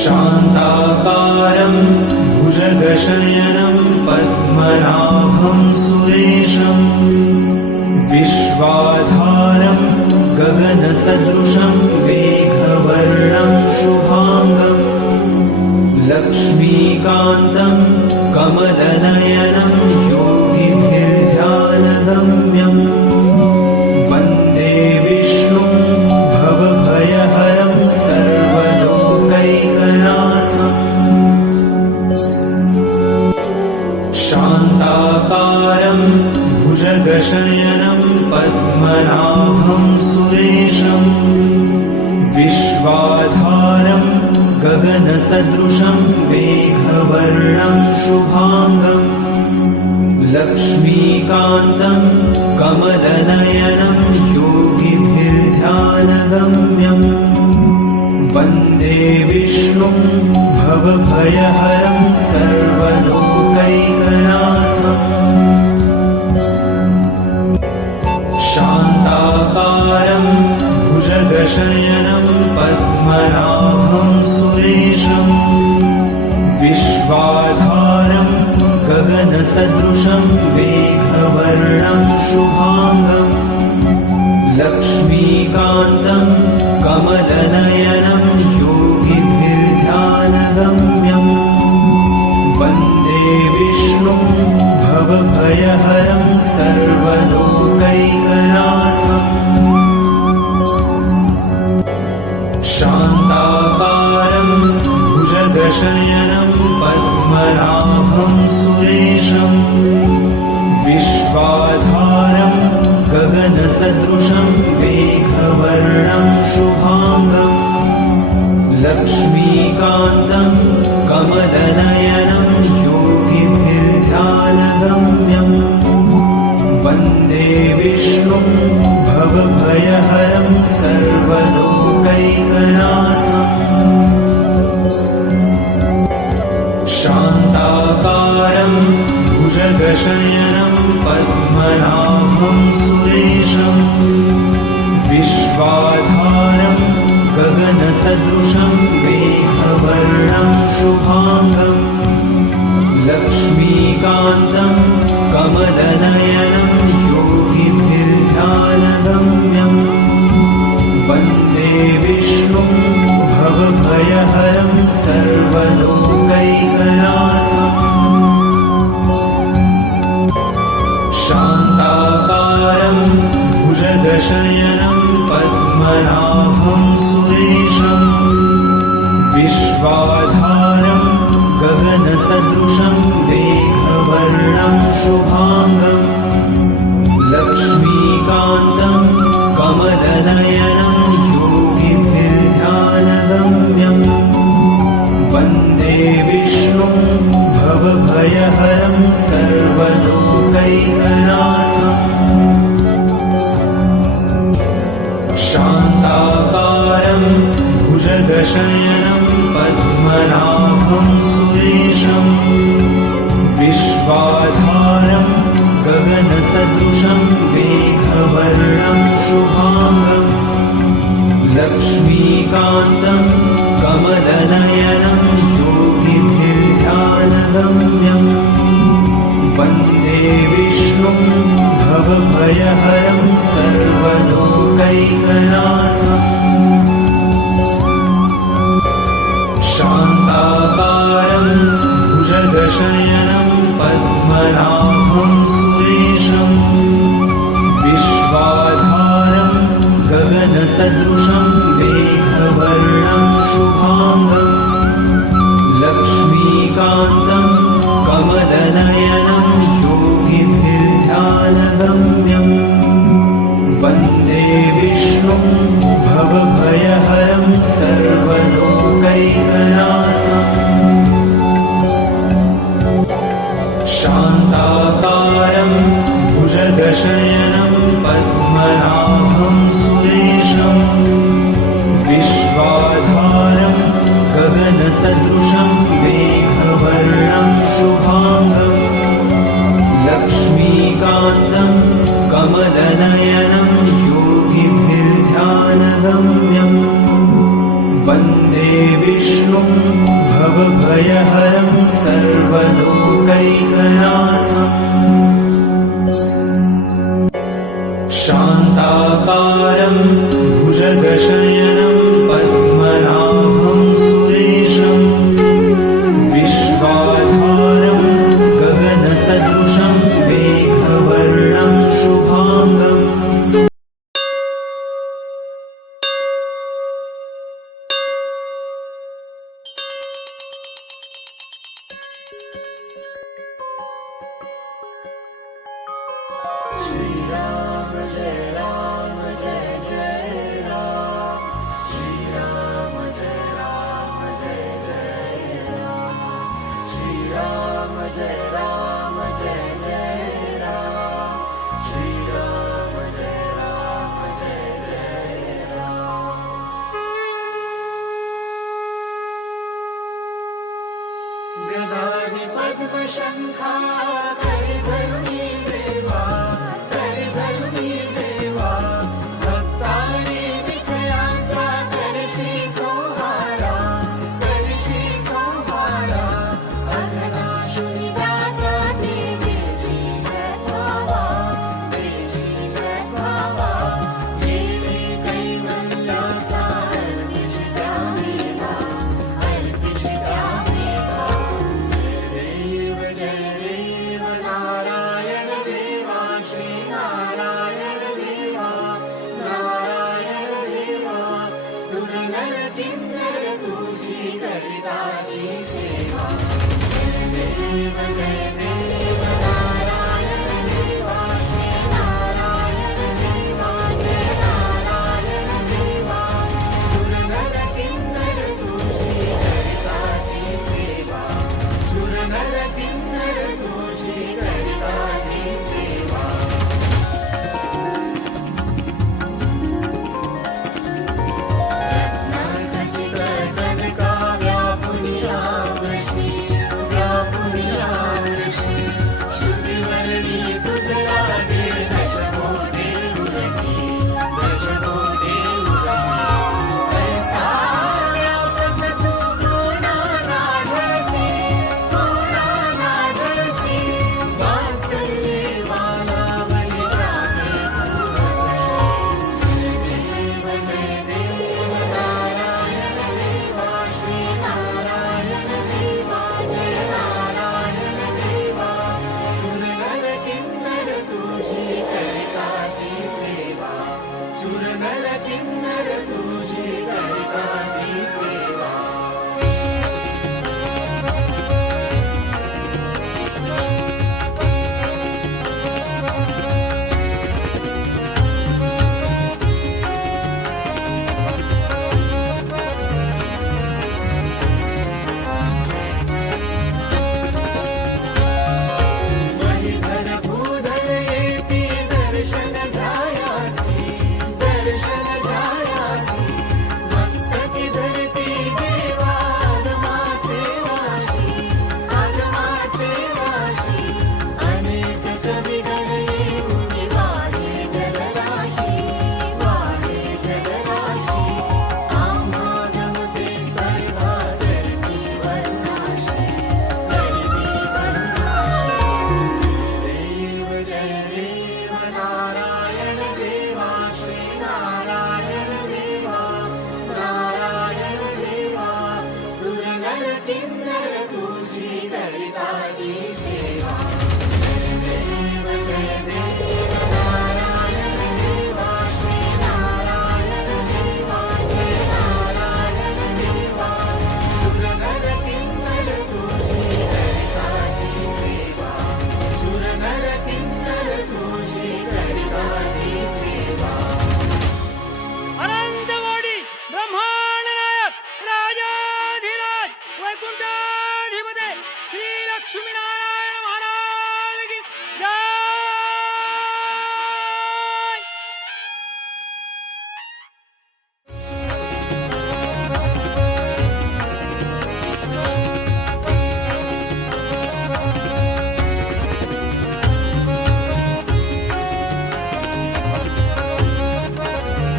शान्ताकारं भुजगशयनं पद्मनाभं सुरेशं विश्वाधारं गगनसदृशं मेघवर्णं शुभाङ्गं लक्ष्मीकान्तं कमलनयनं योगिभिर्ध्यानगम्यं वन्दे विष्णुं भवभयहरं सर्वलोकैकनाथम् शान्ताकारं भुजगशयनं पद्मनाभं सुरेशं विश्वाधारं गगनसदृशं मेघवर्णं शुभाङ्गं लक्ष्मीकान्तं कमलनयनं योगिभिर्ध्यानगम्यं वन्दे विष्णुं भवभयहरं सर्वलोकैकनाथम् शान्ताकारं भुजगशयनं पद्मनाभं सुरेशं विश्वाधारं गगनसदृशं मेघवर्णं शुभाङ्गं लक्ष्मीकान्तं कमलनयनं योगिभिर्ध्यानगम्यं वन्दे विष्णुं भवभयहरं सर्वलोकैकनाथम् शान्ताकारं भुजगशयनं पद्मनाभं सुरेशं विश्वाधारं गगनसदृशं मेघवर्णं शुभाङ्गं लक्ष्मीकान्तं कमलनयनं योगिभिर्ध्यानगम्यं वन्दे विष्णुं भवभयहरं सर्वलोकैकनाथम् शान्ताकारं भुजगशयनं पद्मनाभं सुरेशं विश्वाधारं गगनसदृशं मेघवर्णं शुभाङ्गं लक्ष्मीकान्तं कमलनयनं योगिभिर्ध्यानगम्यं वन्दे विष्णुं भवभयहरं सर्वलोकैकनाथम् शान्ताकारं भुजगशयनं पद्मनाभं सुरेशं विश्वाधारं गगनसदृशं मेघवर्णं शुभाङ्गं लक्ष्मीकान्तं कमलनयनं योगिभिर्ध्यानगम्यं वन्दे विष्णुं भवभयहरं सर्वलोकैकनाथम् शान्ताकारं भुजगशयनं पद्मनाभं सुरेशं विश्वाधारं गगनसदृशं मेघवर्णं शुभाङ्गं लक्ष्मीकान्तं कमलनयनं योगिभिर्ध्यानगम्यं वन्दे विष्णुं भवभयहरं सर्वलोकैकनाथम् शान्ताकारं भुजगशयनं पद्मनाभं सुरेशं विश्वाधारं गगनसदृशं मेघवर्णं शुभाङ्गं लक्ष्मीकान्तं कमलनयनं योगिभिर्ध्यानगम्यं वन्दे विष्णुं भवभयहरं सर्वलोकैकनाथम् शान्ताकारं भुजगशयनं पद्मनाभं सुरेशं विष्णुं भवभयहरं सर्वलोकैकनाथम् शान्ताकारं भुजगशयनं पद्मनाभं सुरेशं विश्वाधारं गगनसदृशं मेघवर्णं शुभाङ्गम् श्रीराम जय राम जय जय राम श्रीराम जय राम जय जय राम श्रीराम जय राम जय जय राम श्रीराम जय राम जय जय राम गदाधि पद्म शंखा करिधरुणी देवा करिधरुणी देवा भक्तारी विजयांचा करशी सोहारा अघनाशुनी दासा देशी सद्भावा येणे कैवल्याचा अर्पिष्या मेवा जय देव नारायण देवा श्री नारायण देवा सुरनर किन्नर तुझी करिताची सेवा जय देव नारायण देवा श्री नारायण देवा जय नारायण देवा सुरनर किन्नर तुझी करिताची सेवा सुरनर किन्नर तुझी करिताची सेवा रत्नाखचित कनका व्यापुनी आवशी श्रुतिवर्णी तुझ लागे दशमोटे उरकी ऐसा व्यापक तू कोणा नाढसी वात्सल्ये वाला बली प्राणे जय देव नारायण देवा श्री नारायण देवा जय नारायण देवा सुरनर किन्नर तुझी करिताची सेवा सुरनर किन्नर तुझी करिताची सेवा महीधर भूधर येती दर्शन घ्यायासी मस्तकी धरती देवा आगमाचे वाशी अनेक कविगण येऊन वाहे जलराशी आम्हागमते स्पर्धा धरती वरुणाशी जय देव नारायण देवा श्री नारायण देवा सुरनर किन्नर तुझी करिताची